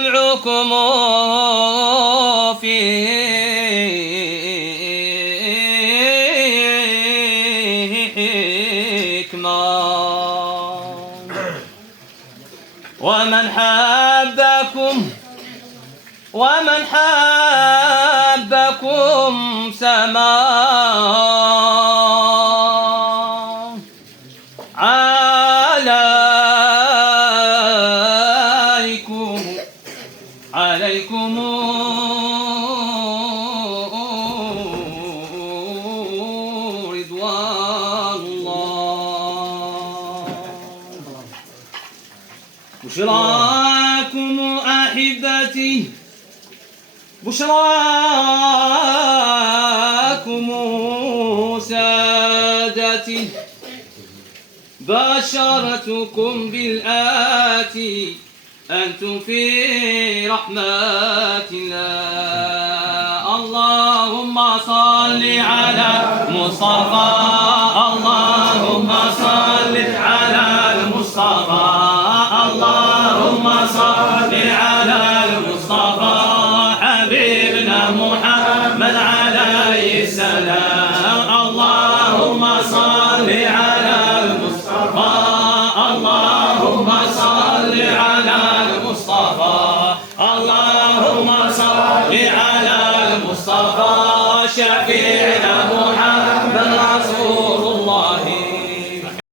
جمعكم في حكمة ومن حبكم سما عليكم رضوان الله. بشراكم أحبتي، بشراكم سادتي، بشرتكم بالآتي أنتم في رحمة الله. اللهم صل على المصطفى، اللهم صل على المصطفى، اللهم صل على المصطفى حبيبنا محمد عليه السلام. اللهم صل على المصطفى، اللهم صل على المصطفى، اللهم صل على المصطفى شفيعنا محمد